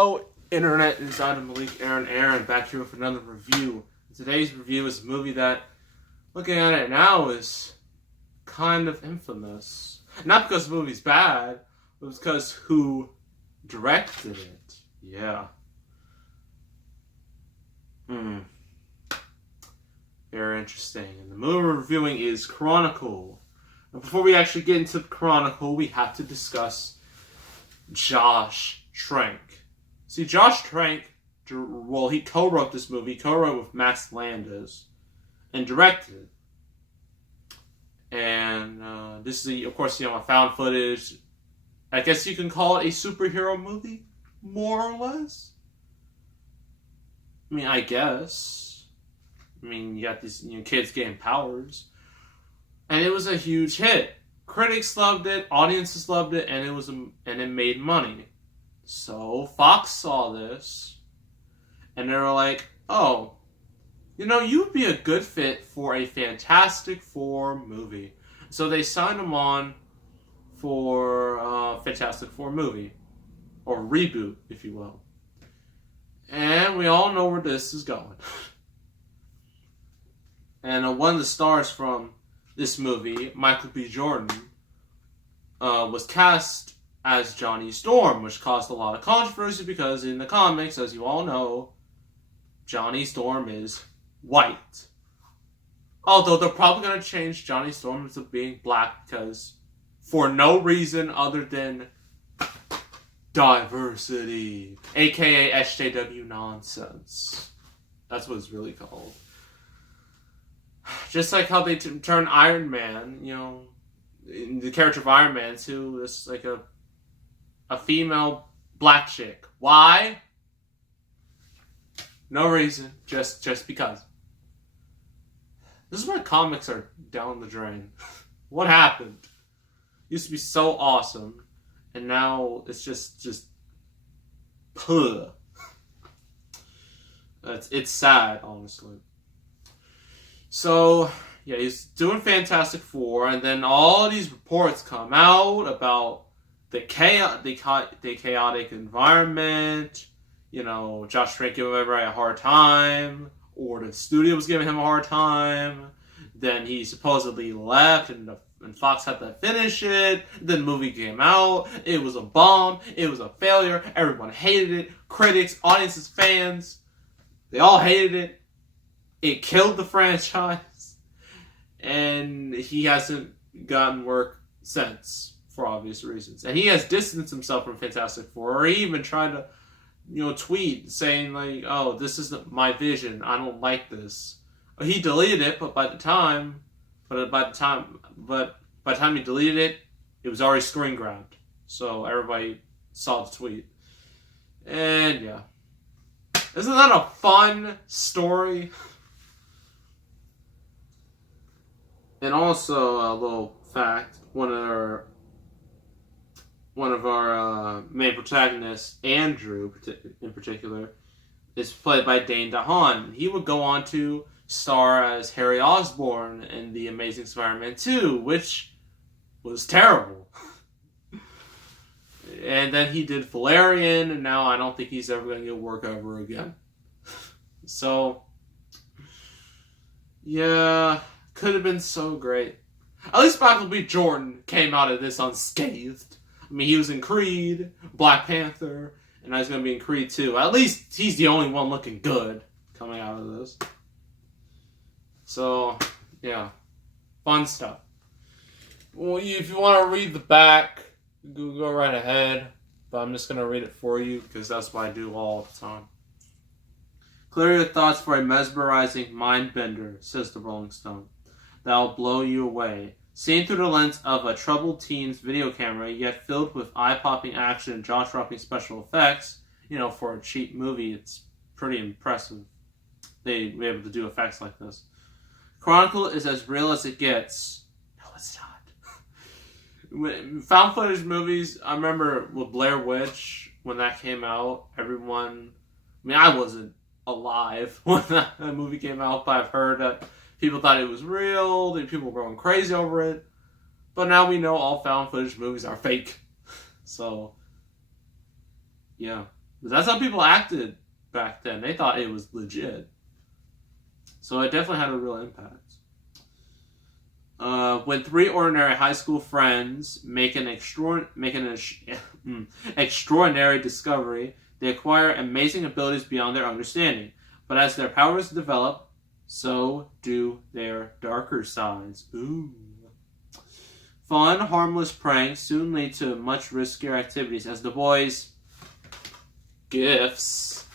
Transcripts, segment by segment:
Hello, Internet Insider Malik Aaron back here with another review. Today's review is a movie that, looking at it now, is kind of infamous. Not because the movie's bad, but because who directed it. Yeah. Very interesting. And the movie we're reviewing is Chronicle. And before we actually get into Chronicle, we have to discuss Trank. See, Trank, well, he co-wrote this movie, co-wrote with Max Landis, and directed it. And this is, of course, a found footage. I guess you can call it a superhero movie, more or less. I mean, I guess. I mean, you got these kids getting powers, and it was a huge hit. Critics loved it, audiences loved it, and it made money. So Fox saw this, and they were like, "Oh, you'd be a good fit for a Fantastic Four movie." So they signed him on for Fantastic Four movie, or reboot, if you will. And we all know where this is going. And one of the stars from this movie, Michael B. Jordan, was cast as Johnny Storm, which caused a lot of controversy because in the comics, as you all know, Johnny Storm is white. Although they're probably going to change Johnny Storm to being black because for no reason other than diversity, aka SJW nonsense. That's what it's really called. Just like how they turn Iron Man, in the character of Iron Man to this like a female black chick. Why? No reason. Just because. This is why comics are down the drain. What happened? Used to be so awesome, and now it's just puh. It's sad, honestly. So, yeah, he's doing Fantastic Four, and then all these reports come out about the chaotic environment, Josh Trank giving everybody a hard time, or the studio was giving him a hard time. Then he supposedly left, and Fox had to finish it. Then the movie came out. It was a bomb. It was a failure. Everyone hated it. Critics, audiences, fans, they all hated it. It killed the franchise. And he hasn't gotten work since, for obvious reasons. And he has distanced himself from Fantastic Four, or he even tried to, tweet saying like, "Oh, this isn't my vision. I don't like this." He deleted it, but by the time he deleted it, it was already screen grabbed. So everybody saw the tweet. And yeah. Isn't that a fun story? And also a little fact, one of our main protagonists, Andrew in particular, is played by Dane DeHaan. He would go on to star as Harry Osborn in The Amazing Spider-Man 2, which was terrible. And then he did Valerian, and now I don't think he's ever going to get work ever again. So, yeah, could have been so great. At least Michael B. Jordan came out of this unscathed. I mean, he was in Creed, Black Panther, and now he's going to be in Creed 2. At least he's the only one looking good coming out of this. So, yeah. Fun stuff. Well, if you want to read the back, go right ahead. But I'm just going to read it for you because that's what I do all the time. "Clear your thoughts for a mesmerizing mind bender," says the Rolling Stone. "That'll blow you away. Seen through the lens of a troubled teen's video camera, yet filled with eye-popping action and jaw-dropping special effects, for a cheap movie, it's pretty impressive they were able to do effects like this. Chronicle is as real as it gets." No, it's not. Found footage movies, I remember with Blair Witch, when that came out, I wasn't alive when that movie came out, but I've heard that people thought it was real, that people were going crazy over it. But now we know all found footage movies are fake. So, yeah. But that's how people acted back then. They thought it was legit. So it definitely had a real impact. When three ordinary high school friends make an extraordinary discovery, they acquire amazing abilities beyond their understanding. But as their powers develop, so do their darker sides. Ooh. Fun, harmless pranks soon lead to much riskier activities as the boys' gifts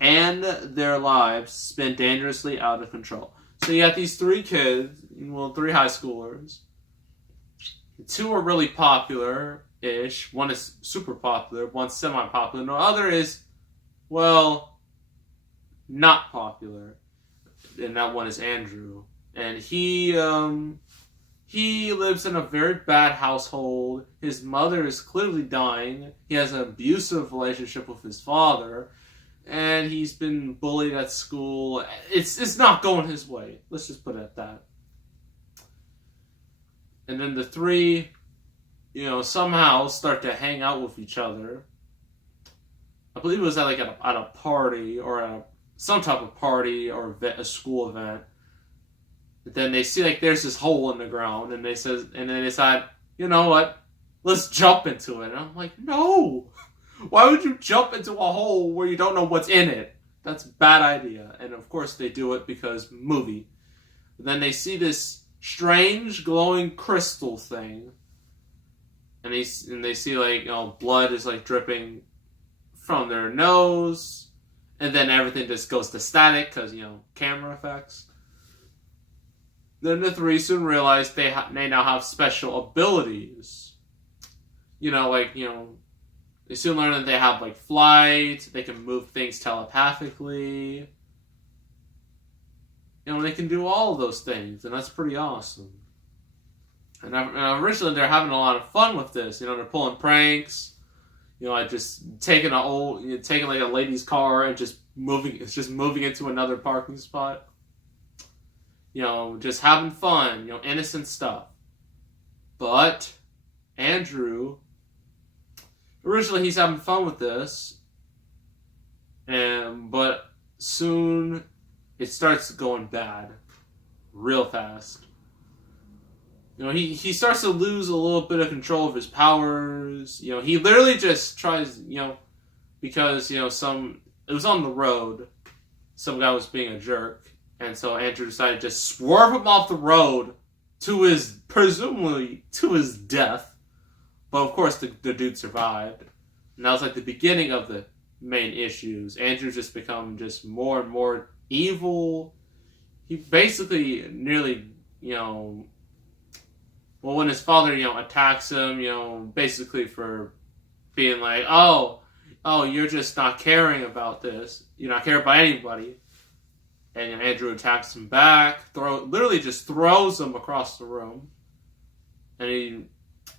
and their lives spin dangerously out of control. So you got these three kids, well, three high schoolers. Two are really popular-ish. One is super popular, one's semi-popular, and the other is, well, not popular. And that one is Andrew. And he lives in a very bad household. His mother is clearly dying. He has an abusive relationship with his father. And he's been bullied at school. It's not going his way. Let's just put it at that. And then the three, somehow start to hang out with each other. I believe it was at a party or some type of party or a school event. But then they see there's this hole in the ground, and then they decide, you know what? Let's jump into it. And I'm like, no. Why would you jump into a hole where you don't know what's in it? That's a bad idea. And of course they do it because movie. But then they see this strange glowing crystal thing. And they see blood is dripping from their nose. And then everything just goes to static because, camera effects. Then the three soon realize they now have special abilities. They soon learn that they have flight, they can move things telepathically. They can do all of those things, and that's pretty awesome. And originally they're having a lot of fun with this. They're pulling pranks. Just taking a lady's car and just moving into another parking spot. Just having fun. Innocent stuff. But Andrew, originally he's having fun with this, but soon it starts going bad, real fast. He starts to lose a little bit of control of his powers. He literally just tries, because it was on the road. Some guy was being a jerk, and so Andrew decided to just swerve him off the road presumably to his death. But of course, the dude survived. And that was the beginning of the main issues. Andrew just become more and more evil. He basically nearly, when his father, attacks him, basically for being oh, you're just not caring about this. You're not caring about anybody. And Andrew attacks him back, literally just throws him across the room. And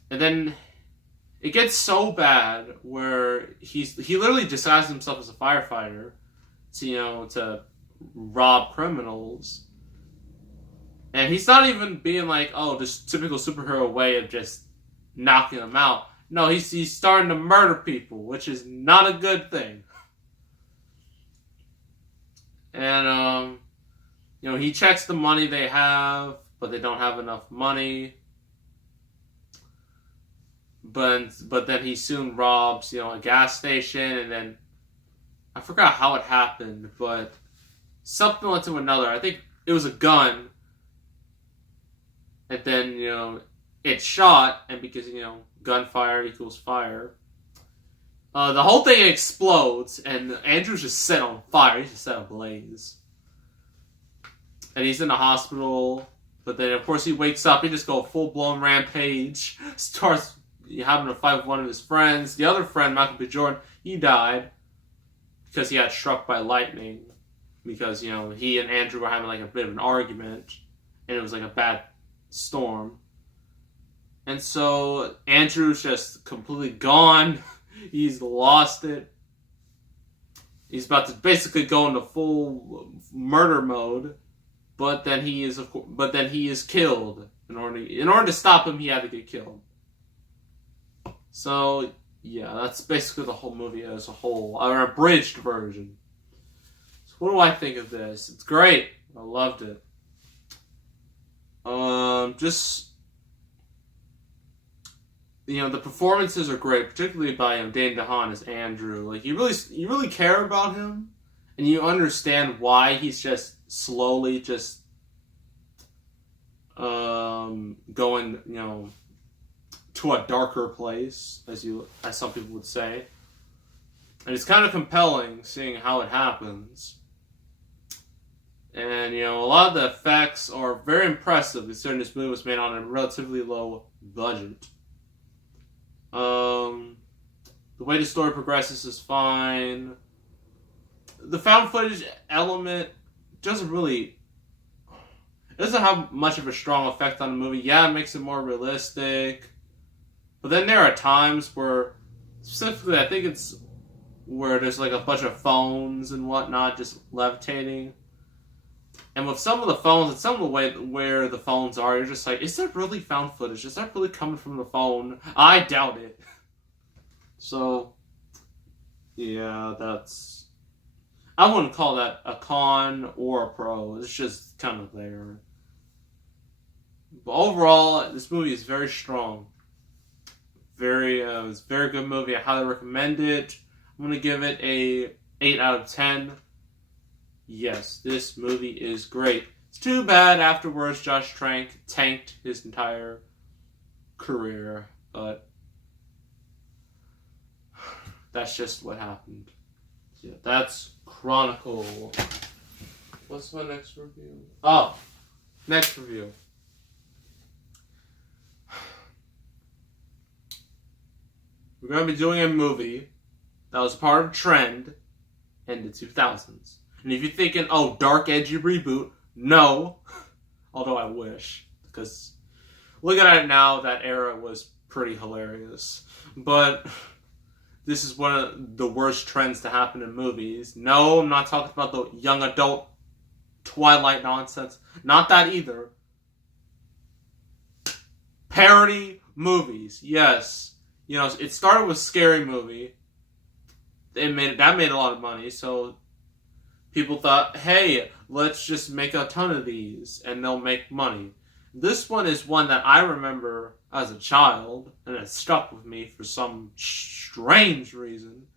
then it gets so bad where he literally disguises himself as a firefighter to rob criminals. And he's not even being this typical superhero way of just knocking them out. No, he's starting to murder people, which is not a good thing. And he checks the money they have, but they don't have enough money. But then he soon robs, a gas station, and then I forgot how it happened, but something led to another. I think it was a gun, and then it shot, and because gunfire equals fire, the whole thing explodes, and Andrew's just set on fire. He's just set ablaze, and he's in the hospital. But then of course he wakes up. He just goes full blown rampage, starts having a fight with one of his friends. The other friend, Michael B. Jordan, he died because he got struck by lightning. Because, he and Andrew were having a bit of an argument. And it was a bad storm. And so Andrew's just completely gone. He's lost it. He's about to basically go into full murder mode. But then he is killed. In order to stop him, he had to get killed. So yeah, that's basically the whole movie as a whole, an abridged version. So what do I think of this? It's great. I loved it. Just, the performances are great, particularly by Dane DeHaan as Andrew. Like, you really care about him, and you understand why he's just slowly just going, to a darker place, as some people would say. And it's kind of compelling seeing how it happens. And, a lot of the effects are very impressive, considering this movie was made on a relatively low budget. The way the story progresses is fine. The found footage element doesn't have much of a strong effect on the movie. Yeah, it makes it more realistic. But then there are times where, specifically, I think it's where there's like a bunch of phones and whatnot just levitating. And with some of the phones, and some of the way where the phones are, you're just like, is that really found footage? Is that really coming from the phone? I doubt it. So, yeah, I wouldn't call that a con or a pro. It's just kind of there. But overall, this movie is very strong. It's a very good movie. I highly recommend it. I'm going to give it a 8 out of 10. Yes, this movie is great. It's too bad afterwards Josh Trank tanked his entire career, but that's just what happened. Yeah, that's Chronicle. What's my next review? Oh, next review. We're going to be doing a movie that was part of a trend in the 2000s. And if you're thinking, oh, dark, edgy reboot, no. Although I wish. Because looking at it now, that era was pretty hilarious. But this is one of the worst trends to happen in movies. No, I'm not talking about the young adult Twilight nonsense. Not that either. Parody movies, yes. It started with Scary Movie. That made a lot of money, so people thought, hey, let's just make a ton of these, and they'll make money. This one is one that I remember as a child, and it stuck with me for some strange reason.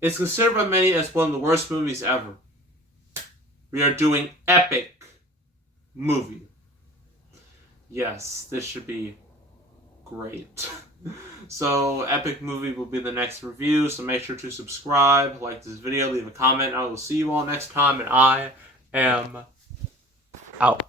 It's considered by many as one of the worst movies ever. We are doing epic movie. Yes, this should be great. So, epic movie will be the next review, so make sure to subscribe, like this video, leave a comment. I will see you all next time, and I am out.